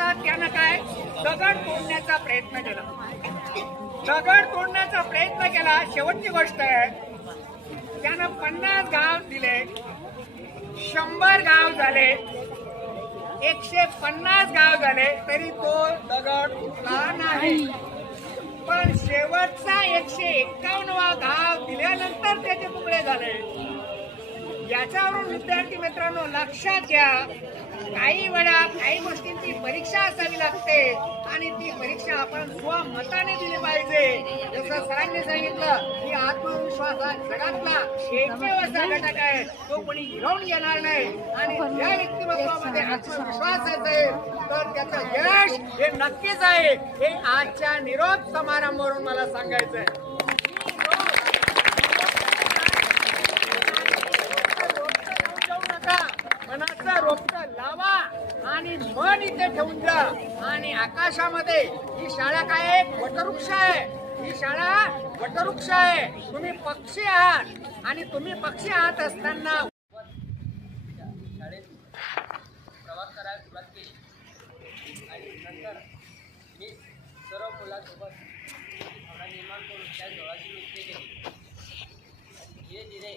आता त्यानं काय दगड तोडण्याचा प्रयत्न केला. दगड तोडण्याचा प्रयत्न केला. शेवटची गोष्ट आहे, त्यानं 50 गाव दिले, 100 गाव झाले, 150 गाव झाले, तरी तो दगड तुटला नाही. पण शेवटचा 151वा गाव दिल्यानंतर त्याचे तुकडे झाले. याच्यावरून विद्यार्थी मित्रांनो लक्षात घ्या, काही वेळा काही गोष्टींची परीक्षा असावी लागते आणि ती परीक्षा आपण स्वमताने दिली पाहिजे. जसं सरांनी सांगितलं की आत्मविश्वास हा जगातला एकमेव असा घटक आहे, तो कोणी हिरावून येणार नाही. आणि ज्या व्यक्तिमत्वामध्ये आत्मविश्वास असेल तर त्याचं यश हे नक्कीच आहे. हे आजच्या निरोप समारंभावरून मला सांगायचं आहे. मनाचं रोपटं लावा आणि मन इथे ठेवून जा. आणि आकाशामध्ये ही शाळा काय आहे? वटवृक्ष आहे. ही शाळा वटवृक्ष आहे. तुम्ही पक्षी आहात आणि तुम्ही पक्षी आहात असताना शाळेत प्रवास करायला सुरुवात केली आणि नंतर मी सर्व मुलांसोबत भावना निर्माण करून त्या जवळची मित्र केली. धीरे धीरे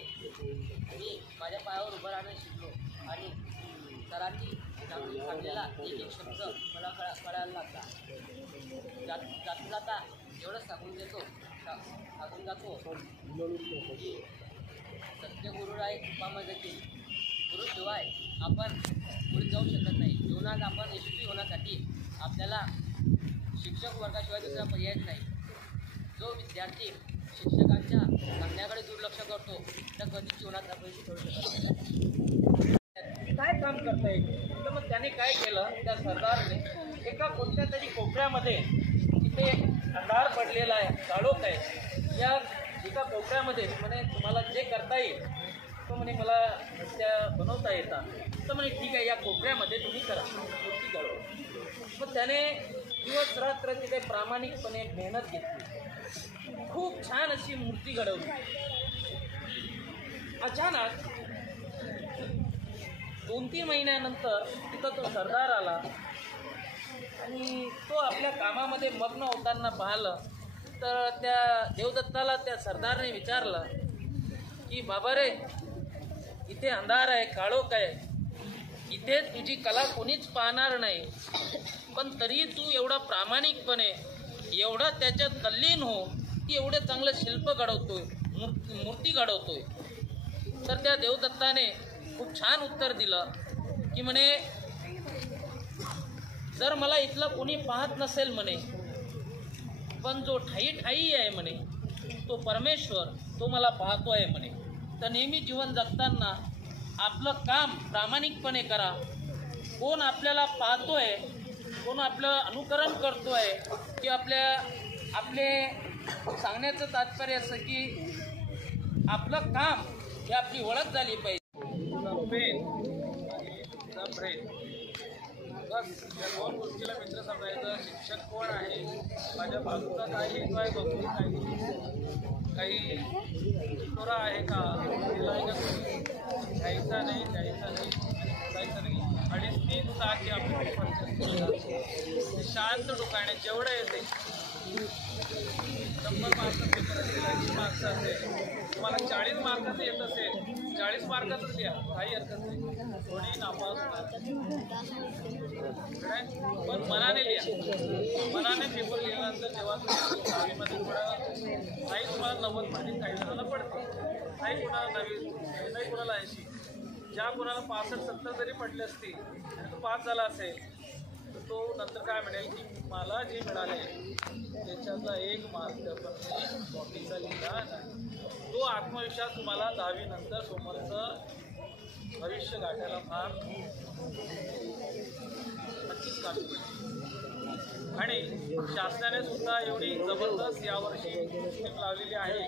मी माझ्या पायावर उभं राहणं शिकलो आणि सरांनी सांगलेला एक एक शब्द मला कळायला लागला. जाता जाता एवढं सांगून जातो की सत्य गुरुराय कृपामध्ये की गुरुशिवाय आपण पुढे जाऊ शकत नाही. जीवनात आपण यशस्वी होण्यासाठी आपल्याला शिक्षक वर्गाशिवाय दुसरा पर्याय नाही. जो विद्यार्थी शिक्षकांच्या सांगण्याकडे दुर्लक्ष करतो तर कधीच जीवनात अपयशी ठरू शकत नाही. काय काम करता येईल तर मग त्याने काय केलं, त्या सरदारने एका कोणत्या तरी कोपऱ्यामध्ये तिथे अंधार पडलेला आहे, काळोख आहे, या एका कोपऱ्यामध्ये म्हणे तुम्हाला जे करता येईल तो म्हणे मला त्या बनवता येतात. तर म्हणे ठीक आहे, या कोपऱ्यामध्ये तुम्ही करा, मूर्ती घडवा. मग त्याने दिवस रात्र तिथे प्रामाणिकपणे मेहनत घेतली, खूप छान अशी मूर्ती घडवली. अचानक 2-3 महिन्यानंतर तिथं तो सरदार आला आणि तो आपल्या कामामध्ये मग्न होताना पाहिलं तर त्या देवदत्ताला त्या सरदारने विचारलं की बाबा रे, इथे अंधार आहे, काळोख आहे, इथे तुझी कला कोणीच पाहणार नाही, पण तरी तू एवढा प्रामाणिकपणे एवढा त्याच्यात तल्लीन हो की एवढं चांगलं शिल्प घडवतोय, मूर्ती घडवतोय. तर त्या देवदत्ताने खूप छान उत्तर दिलं की म्हणे जर मला इथलं कोणी पाहत नसेल म्हणे, पण जो ठाई आहे म्हणे तो परमेश्वर, तो मला पाहतो आहे म्हणे. तर नेहमी जीवन जगताना आपलं काम प्रामाणिकपणे करा. कोण आपल्याला पाहतोय, कोण आपलं अनुकरण करतोय की आपले सांगण्याचं तात्पर्य असं की आपलं काम ही आपली ओळख झाली पाहिजे. बस या 2 गोष्टीला मित्र समजायचं. शिक्षक कोण आहे, माझ्या बाजूचा काय हेतू आहे बघून, काही तोरा आहे का, घ्यायचा नाही बोलायचं नाही. 2.5-3 तास की आपली शांत डोकाने जेवढं येते 100 मार्क पेपर असेल, 80 मार्क्स असेल, तुम्हाला 40 मार्काचं येत असेल 40 मार्काचंच लिहा, काही हरकत नाही. थोडी नापास पण मनाने लिहा. मनाने पेपर लिहिल्यानंतर जेव्हा तुम्ही 10वीमध्ये थोडं नाही तुम्हाला 90 मध्ये काही जणांना पडते, नाही कुणाला 90, नाही कुणाला 80, ज्या कुणाला 65-70 जरी पडले असतील आणि तो पास झाला असेल तर तो नंतर काय म्हणेल की मला जे मिळाले त्याच्यातला 1 मार्क पण कॉपीचा लिहिला नाही. तो आत्मविश्वास तुम्हाला 10वी नंतर समोरचं भविष्य गाठायला फार नक्कीच काढू पाहिजे. आणि शासनाने सुद्धा एवढी जबरदस्त यावर्षी स्कीम लावलेली आहे.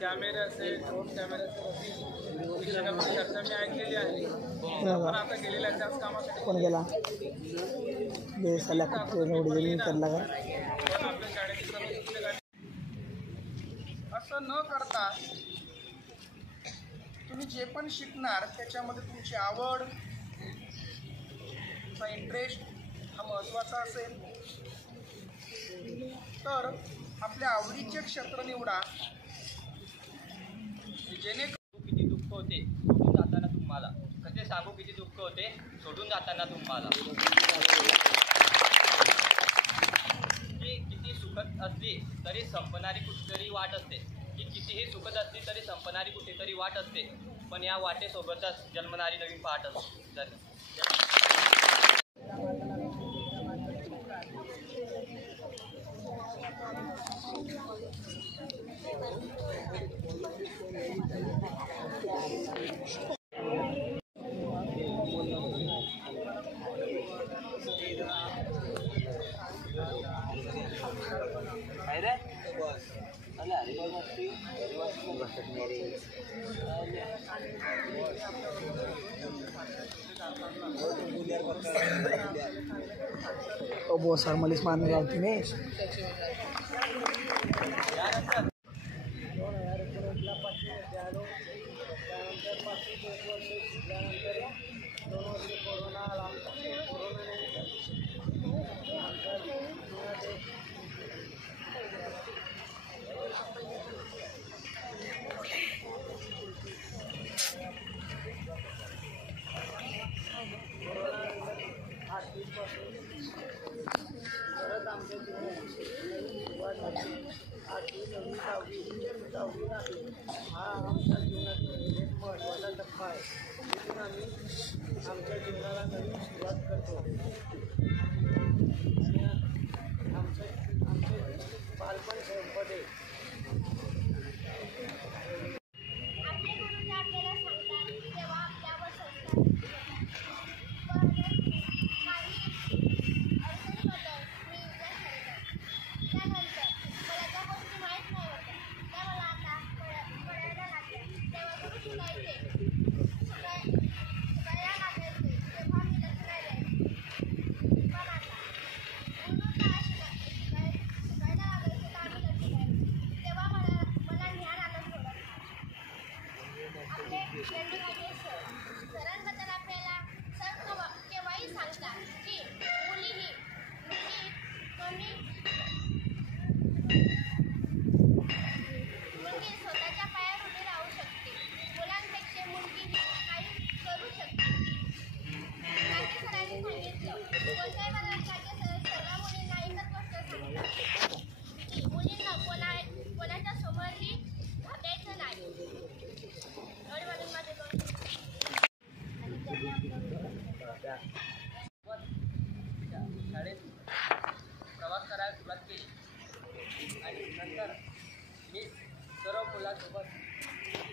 कॅमेरे असेल, ड्रोन कॅमेरे असेल, शिक्षकांची चर्चा मी ऐकलेली आहे. पण आता गेलेल्या त्याच कामासाठी कोण गेला आपल्या शाळेतील सर्व शिक्षकांनी असं न करता तुम्ही जे पण शिकणार त्याच्यामध्ये तुमची आवड, तुमचा इंटरेस्ट हा महत्त्वाचा असेल. तर आपल्या आवडीचे क्षेत्र निवडा जेणेकरून किती दुःख होते सोडून जाताना तुम्हाला, कसे सांगू किती दुःख होते सोडून जाताना तुम्हाला. की किती सुखद असली तरी संपणारी कुठेतरी वाट असते, की कितीही सुखद असली तरी संपणारी कुठेतरी वाट असते, पण या वाटेसोबतच जन्मणारी नवीन पहाट असते. तो बहुत सारा मलिस मारने जाती नहीं. हा आमच्या जीवनातील एक महत्त्वाचा टप्पा आहे. तिथून आम्ही आमच्या जीवनाला नवीन सुरुवात करतो. आमचे बालपण संपते. आपले गुरुजी आपल्याला सांगतात तेव्हा आपल्यावर संस्कार पण काही अडचणीबद्दल मी उद्या सांगतो. त्यानंतर मला ज्या गोष्टी माहीत नाही होत्या त्या मला आता कळायला लागल्या. तेव्हा गुरु शिकायला लागायचे तेव्हा मी लक्ष नाही द्यायचे. पण आता गुरु काय शिकायला लागायचे तर आम्ही लक्ष द्यायचो. तेव्हा मला ज्ञान आलं थोडं. आपले दंडकाचे सरांबद्दल आपल्याला सर केव्हाही सांगतात की मुली स्वतःच्या पायावर उभी राहू शकते. मुलांपेक्षा मुलगी ही काही करू शकते. काके सरांनी सांगितलं कोणत्याही वर्गात सर्व मुलींना एकच गोष्ट सांगतात की मुलींना कोणाच्या समोरही घाबरायचं नाही. शाळेत प्रवास करायला सुरुवात केली आणि नंतर मी सर्व मुलांसोबत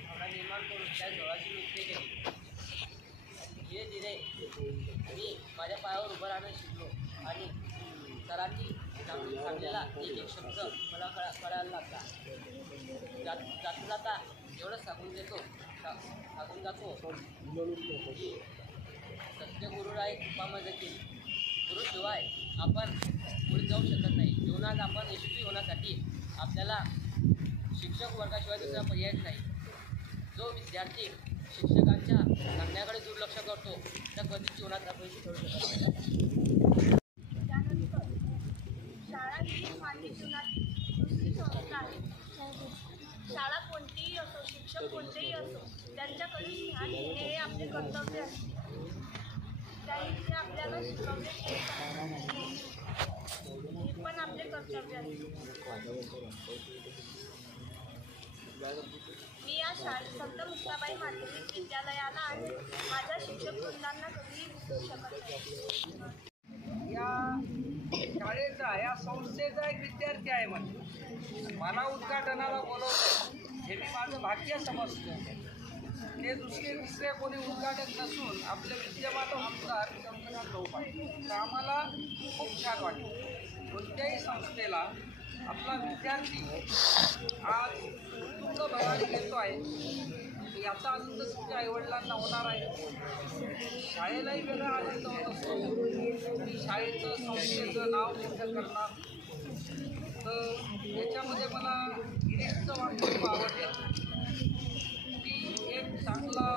भावना निर्माण करून त्या जवळची मित्र केली. धीरे धीरे मी माझ्या पायावर उभं राहणं शिकलो आणि सरांनी सांगलेला एक शब्द मला कळायला लागला. जाता जाता एवढं सांगून जातो की सत्य गुरुराय कृपामध्ये केली. गुरुशिवाय आपण पुढे जाऊ शकत नाही. जीवनात आपण यशस्वी होण्यासाठी आपल्याला शिक्षक वर्गाशिवाय दुसरा पर्याय नाही. जो विद्यार्थी शिक्षकांच्या सांगण्याकडे दुर्लक्ष करतो तर कधीच जीवनात अपयशी ठरू शकत नाही. त्यानंतर शाळा ही मानवी जीवनातील दुसरी संस्था आहे. शाळा कोणतीही असो, शिक्षक कोणतेही असो, त्यांच्याकडून ज्ञान घेणे हे आपले कर्तव्य असते. त्यांनी जे आपल्याला शिकवले हे पण आपले कर्तव्य असते. मी या शाळेत संत मुक्ताबाई माध्यमिक विद्यालयाला आणि माझ्या शिक्षक वृंदांना कधीही विसरू शकत नाही. या शाळेचा या संस्थेचा एक विद्यार्थी आहे म्हणजे मला उद्घाटनाला बोलवतो हे मी माझं भाग्य समजतो. ते दुसरे कोणी उद्घाटक नसून आपले विद्यमान आमदार चंद्रकांत भाऊ पाटील. तर आम्हाला खूप छान वाटतं. कोणत्याही संस्थेला आपला विद्यार्थी आज उत्तुंग भरारी घेतो आहे याचा आनंद तुमच्या आईवडिलांना होणार आहे. शाळेलाही वेगळा आनंद होत असतो की शाळेचं संस्थेचं नाव मोठं करणार. तर याच्यामध्ये मला गिरीशचं वाक्य खूप आवडलं की एक चांगला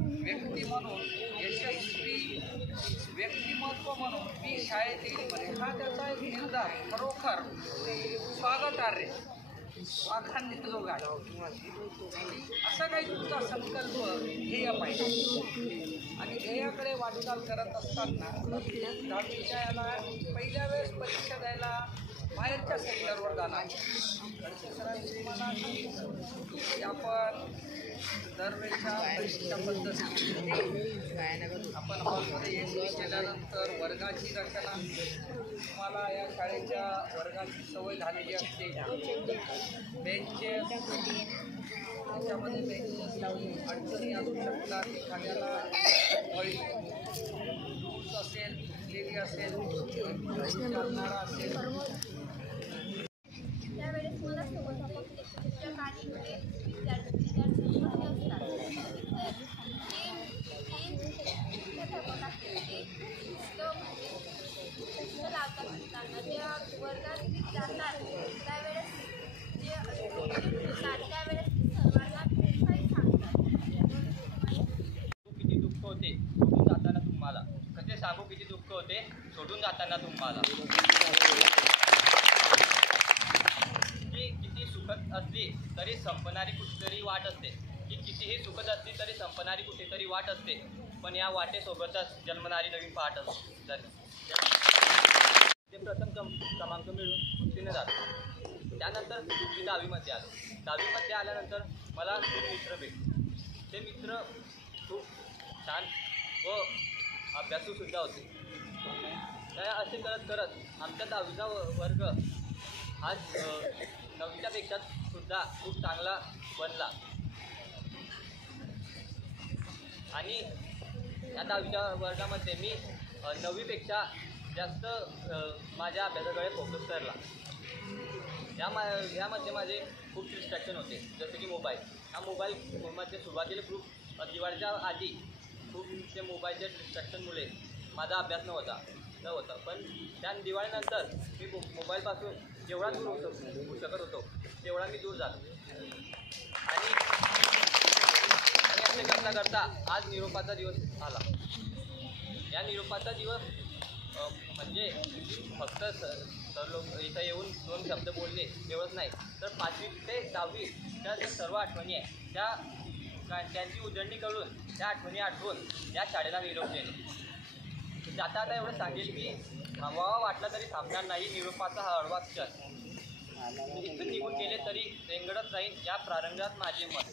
व्यक्ती म्हणून यशस्वी व्यक्तिमत्व म्हणून मी शाळेत येईल म्हणे हा त्याचा एक निर्धार खरोखर स्वागतार्ह स्वाखान्यजोगा असा काही तुमचा संकल्प ध्येय पाहिजे आणि ध्येयाकडे वाटचाल करत असताना 10वीच्या याला पहिल्या वेळेस परीक्षा द्यायला बाहेरच्या सेंटरवर जाणार खडसे सरांनी तुम्हाला सांगितलं की आपण दरवेळेच्या परीक्षा पद्धती आपण हॉलमध्ये एंट्री केल्यानंतर वर्गाची रचना तुम्हाला या शाळेच्या वर्गाची सवय झालेली असते बेंचेस त्याच्यामध्ये बेंचेस अडचणी असू शकतात एखाद्याला असेल तुटलेली असेल चालणारा असेल त्यावेळेस मला समजले की शिक्षक आणि विद्यार्थी असतात लावतात असताना ज्या वर्गात जातात त्यावेळेस त्यावेळेस सर्वांना काही सांगतात किती दुःख होते सोडून जाताना तुम्हाला कसे सांगू किती दुःख होते सोडून जाताना तुम्हाला की किती सुखद असली तरी संपणारी कुठेतरी वाट असते की कितीही सुखद असली तरी संपणारी कुठेतरी वाट असते पण या वाटेसोबतच जन्मणारी नवीन पाठ असते ते प्रथम क्रमांक मिळून उत्तीर्ण झालो त्यानंतर मी 10वीमध्ये आलो 10वीमध्ये आल्यानंतर मला खूप मित्र भेटले ते मित्र खूप छान व अभ्यासूसुद्धा होते त्या असे करत करत आमच्या 10वीचा वर्ग आज 9वीच्या पेक्षा सुद्धा खूप चांगला बनला आणि या 10वीच्या वर्गामध्ये मी 9वीपेक्षा जास्त माझ्या अभ्यासाकडे फोकस करला यामध्ये माझे खूप डिस्ट्रॅक्शन होते जसे की मोबाईल हा मोबाईलमध्ये सुरुवातीला खूप दिवाळीच्या आधी खूप ते मोबाईलच्या डिस्ट्रॅक्शनमुळे माझा अभ्यास नव्हता पण त्या दिवाळीनंतर मी मोबाईलपासून जेवढा दूर होऊ शकत होतो तेवढा मी दूर झालो आणि असे करता करता आज निरोपाचा दिवस आला या निरोपाचा दिवस म्हणजे फक्त सर लोक इथं येऊन 2 शब्द बोलले एवढंच नाही तर 5वी ते 10वी त्या ज्या सर्व आठवणी आहे त्यांची उजळणी करून त्या आठवणी आठवून या शाळेला निरोप देणे आता एवढं सांगेल की थांबवावा वाटला तरी थांबणार नाही निरोपाचा हा हळवा क्षण इथून निघून गेले तरी रेंगडत राहील या प्रारंभात माझे मत